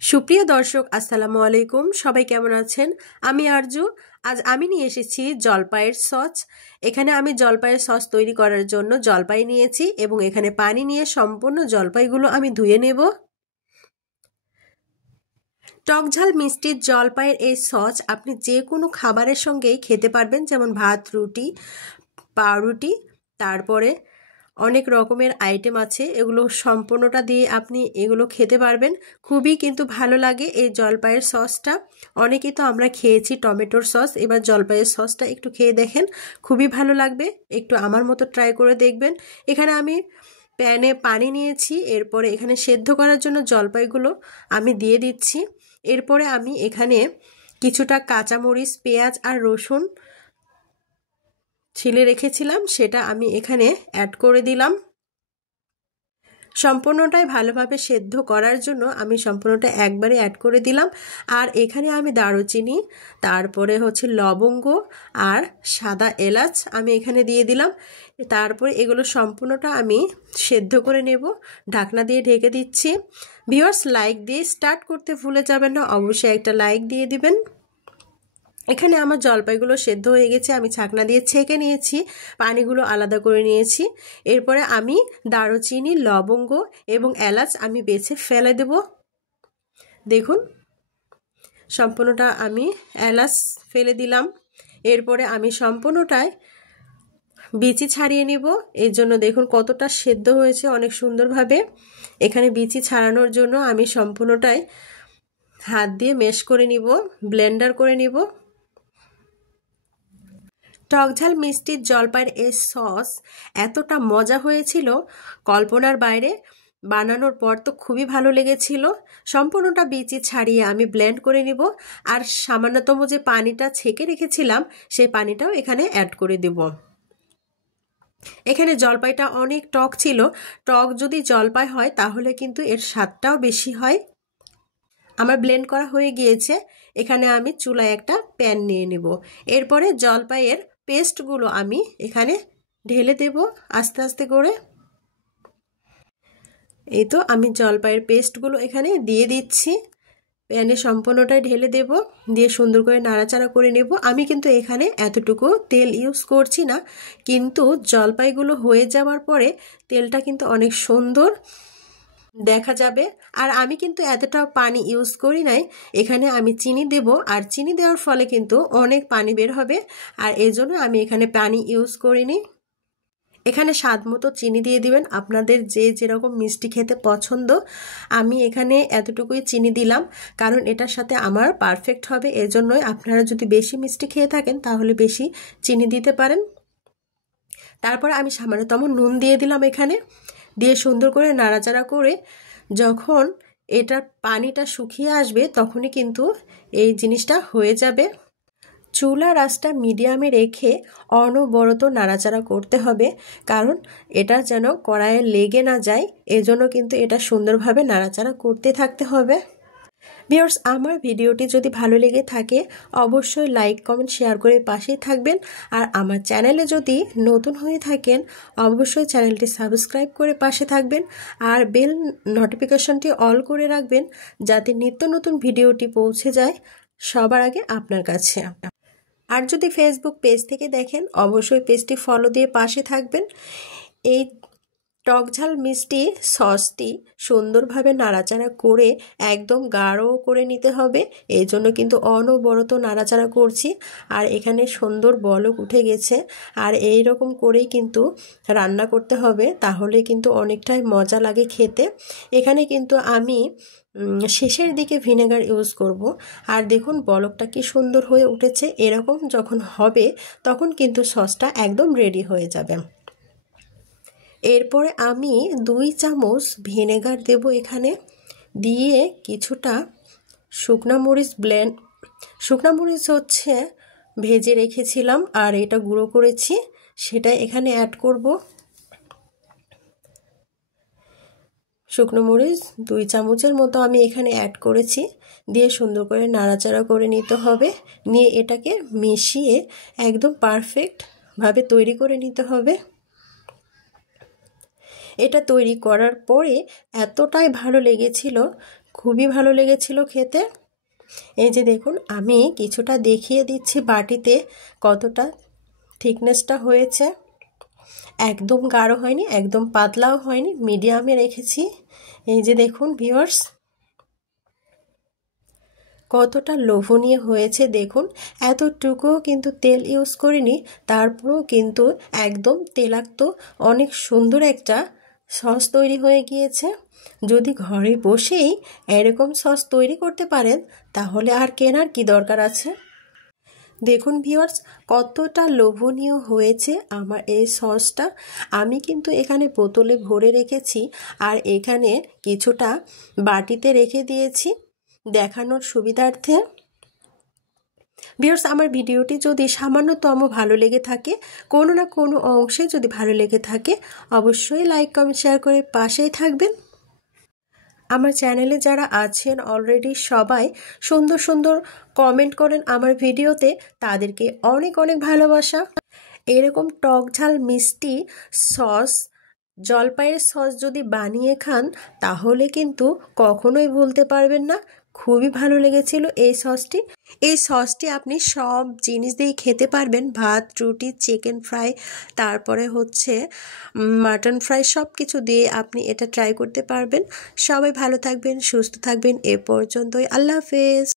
সুপ্রিয় দর্শক আসসালামু আলাইকুম। সবাই কেমন আছেন? আমি আরজু। আজ আমি নিয়ে এসেছি জলপাইয়ের সস। এখানে আমি জলপাইয়ের সস তৈরি করার জন্য জলপাই নিয়েছি এবং এখানে পানি নিয়ে সম্পূর্ণ জলপাইগুলো আমি ধুয়ে নেব। টকঝাল মিষ্টির জলপাইয়ের এই সস আপনি যে কোনো খাবারের সঙ্গেই খেতে পারবেন, যেমন ভাত, রুটি, পাউরুটি, তারপরে অনেক রকমের আইটেম আছে, এগুলো সম্পূর্ণটা দিয়ে আপনি এগুলো খেতে পারবেন। খুবই কিন্তু ভালো লাগে এই জলপাইয়ের সসটা। অনেকেই তো আমরা খেয়েছি টমেটোর সস, এবার জলপাইয়ের সসটা একটু খেয়ে দেখেন, খুবই ভালো লাগবে। একটু আমার মতো ট্রাই করে দেখবেন। এখানে আমি প্যানে পানি নিয়েছি, এরপরে এখানে সেদ্ধ করার জন্য জলপাইগুলো আমি দিয়ে দিচ্ছি। এরপরে আমি এখানে কিছুটা কাঁচামরিচ, পেঁয়াজ আর রসুন ছিলে রেখেছিলাম, সেটা আমি এখানে অ্যাড করে দিলাম। সম্পূর্ণটাই ভালোভাবে সেদ্ধ করার জন্য আমি সম্পূর্ণটা একবারে অ্যাড করে দিলাম। আর এখানে আমি দারুচিনি, তারপরে লবঙ্গ আর সাদা এলাচ আমি এখানে দিয়ে দিলাম। তারপরে এগুলো সম্পূর্ণটা আমি সেদ্ধ করে নেব। ঢাকনা দিয়ে ঢেকে দিচ্ছি। ভিউয়ার্স, লাইক দিয়ে স্টার্ট করতে ভুলে যাবেন না, অবশ্যই একটা লাইক দিয়ে দিবেন। এখানে আমার জলপাইগুলো সেদ্ধ হয়ে গেছে, আমি ছাকনা দিয়ে ছেঁকে নিয়েছি, পানিগুলো আলাদা করে নিয়েছি। এরপরে আমি দারুচিনি, লবঙ্গ এবং এলাচ আমি বেছে ফেলে দেব। দেখুন, সম্পূর্ণটা আমি এলাচ ফেলে দিলাম। এরপরে আমি সম্পূর্ণটায় বিচি ছাড়িয়ে নিব। এর জন্য দেখুন কতটা সেদ্ধ হয়েছে অনেক সুন্দরভাবে। এখানে বিচি ছাড়ানোর জন্য আমি সম্পূর্ণটাই হাত দিয়ে ম্যাশ করে নিব, ব্লেন্ডার করে নিব। টকঝাল মিষ্টির জলপাইয়ের এই সস এতটা মজা হয়েছিল, কল্পনার বাইরে। বানানোর পর তো খুবই ভালো লেগেছিল। সম্পূর্ণটা বিচি ছাড়িয়ে আমি ব্লেন্ড করে নিব। আর সামান্যতম যে পানিটা ছেঁকে রেখেছিলাম, সেই পানিটাও এখানে অ্যাড করে দেব। এখানে জলপাইটা অনেক টক ছিল। টক যদি জলপাই হয় তাহলে কিন্তু এর স্বাদটাও বেশি হয়। আমার ব্লেন্ড করা হয়ে গিয়েছে। এখানে আমি চুলায় একটা প্যান নিয়ে নেব। এরপরে জলপাইয়ের পেস্টগুলো আমি এখানে ঢেলে দেব আস্তে আস্তে করে। এই তো আমি জলপাইয়ের পেস্টগুলো এখানে দিয়ে দিচ্ছি। প্যানে সম্পূর্ণটাই ঢেলে দেব, দিয়ে সুন্দর করে নাড়াচাড়া করে নেব। আমি কিন্তু এখানে এতটুকু তেল ইউজ করছি না, কিন্তু জলপাইগুলো হয়ে যাওয়ার পরে তেলটা কিন্তু অনেক সুন্দর দেখা যাবে। আর আমি কিন্তু এতটাও পানি ইউজ করি নাই। এখানে আমি চিনি দেব, আর চিনি দেওয়ার ফলে কিন্তু অনেক পানি বের হবে, আর এই জন্য আমি এখানে পানি ইউজ করিনি। এখানে স্বাদ মতো চিনি দিয়ে দিবেন, আপনাদের যে যেরকম মিষ্টি খেতে পছন্দ। আমি এখানে এতটুকুই চিনি দিলাম, কারণ এটার সাথে আমার পারফেক্ট হবে। এজন্যই আপনারা যদি বেশি মিষ্টি খেয়ে থাকেন তাহলে বেশি চিনি দিতে পারেন। তারপর আমি সামান্যতম নুন দিয়ে দিলাম এখানে, দিয়ে সুন্দর করে নাড়াচাড়া করে যখন এটার পানিটা শুকিয়ে আসবে তখনই কিন্তু এই জিনিসটা হয়ে যাবে। চুলার আঁচটা মিডিয়ামে রেখে অনবরত নাড়াচাড়া করতে হবে, কারণ এটা যেন কড়াইয়ে লেগে না যায়। এজন্য কিন্তু এটা সুন্দরভাবে নাড়াচাড়া করতে থাকতে হবে। ভিউয়ার্স, আমার ভিডিওটি যদি ভালো লেগে থাকে অবশ্যই লাইক, কমেন্ট, শেয়ার করে পাশেই থাকবেন। আর আমার চ্যানেলে যদি নতুন হয়ে থাকেন অবশ্যই চ্যানেলটি সাবস্ক্রাইব করে পাশে থাকবেন, আর বেল নোটিফিকেশনটি অল করে রাখবেন, যাতে নিত্য নতুন ভিডিওটি পৌঁছে যায় সবার আগে আপনার কাছে। আর যদি ফেসবুক পেজ থেকে দেখেন অবশ্যই পেজটি ফলো দিয়ে পাশে থাকবেন। এই টকঝাল মিষ্টি সসটি সুন্দরভাবে নাড়াচাড়া করে একদম গাঢ় করে নিতে হবে। এই জন্য কিন্তু অনবরত নাড়াচাড়া করছি। আর এখানে সুন্দর বলক উঠে গেছে। আর এই রকম করেই কিন্তু রান্না করতে হবে, তাহলে কিন্তু অনেকটাই মজা লাগে খেতে। এখানে কিন্তু আমি শেষের দিকে ভিনেগার ইউজ করব। আর দেখুন বলকটা কি সুন্দর হয়ে উঠেছে। এরকম যখন হবে তখন কিন্তু সসটা একদম রেডি হয়ে যাবে। এরপরে আমি 2 চামচ ভিনেগার দেব এখানে, দিয়ে কিছুটা শুকনা মরিচ ভেজে রেখেছিলাম আর এটা গুঁড়ো করেছি, সেটা এখানে অ্যাড করব। শুকনো মরিচ 2 চামচের মতো আমি এখানে অ্যাড করেছি, দিয়ে সুন্দর করে নাড়াচাড়া করে নিতে হবে। নিয়ে এটাকে মিশিয়ে একদম পারফেক্টভাবে তৈরি করে নিতে হবে। এটা তৈরি করার পরে এতটাই ভালো লেগেছিল, খুবই ভালো লেগেছিল খেতে। এই যে দেখুন, আমি কিছুটা দেখিয়ে দিচ্ছি বাটিতে কতটা থিকনেসটা হয়েছে। একদম গাঢ় হয়নি, একদম পাতলাও হয়নি, মিডিয়ামে রেখেছি। এই যে দেখুন ভিউয়ার্স, কতটা লোভনীয় হয়েছে দেখুন। এতটুকুও কিন্তু তেল ইউজ করিনি, তারপরেও কিন্তু একদম তেলাক্ত অনেক সুন্দর একটা সস তৈরি হয়ে গিয়েছে। যদি ঘরে বসেই এরকম সস তৈরি করতে পারেন তাহলে আর কেনার কি দরকার আছে। দেখুন ভিউয়ার্স, কতটা লোভনীয় হয়েছে আমার এই সসটা। আমি কিন্তু এখানে বোতলে ভরে রেখেছি আর এখানে কিছুটা বাটিতে রেখে দিয়েছি দেখানোর সুবিধার্থে। ভিউয়ার্স, আমার ভিডিওটি যদি সামান্যতম ভালো লেগে থাকে, কোনো না কোনো অংশে যদি ভালো লেগে থাকে, অবশ্যই লাইক কমেন্ট শেয়ার করে পাশেই থাকবেন। আমার চ্যানেলে যারা আছেন অলরেডি সবাই সুন্দর সুন্দর কমেন্ট করেন আমার ভিডিওতে, তাদেরকে অনেক অনেক ভালোবাসা। এরকম টক ঝাল মিষ্টি সস, জলপাইয়ের সস যদি বানিয়ে খান তাহলে কিন্তু কখনোই ভুলতে পারবেন না। খুবই ভালো লেগেছিল এই সসটি। এই সসটি আপনি সব জিনিস দিয়েই খেতে পারবেন, ভাত, রুটি, চিকেন ফ্রাই, তারপরে হচ্ছে মাটন ফ্রাই, সব কিছু দিয়ে আপনি এটা ট্রাই করতে পারবেন। সবাই ভালো থাকবেন, সুস্থ থাকবেন। এ পর্যন্তই, আল্লাহ হাফেজ।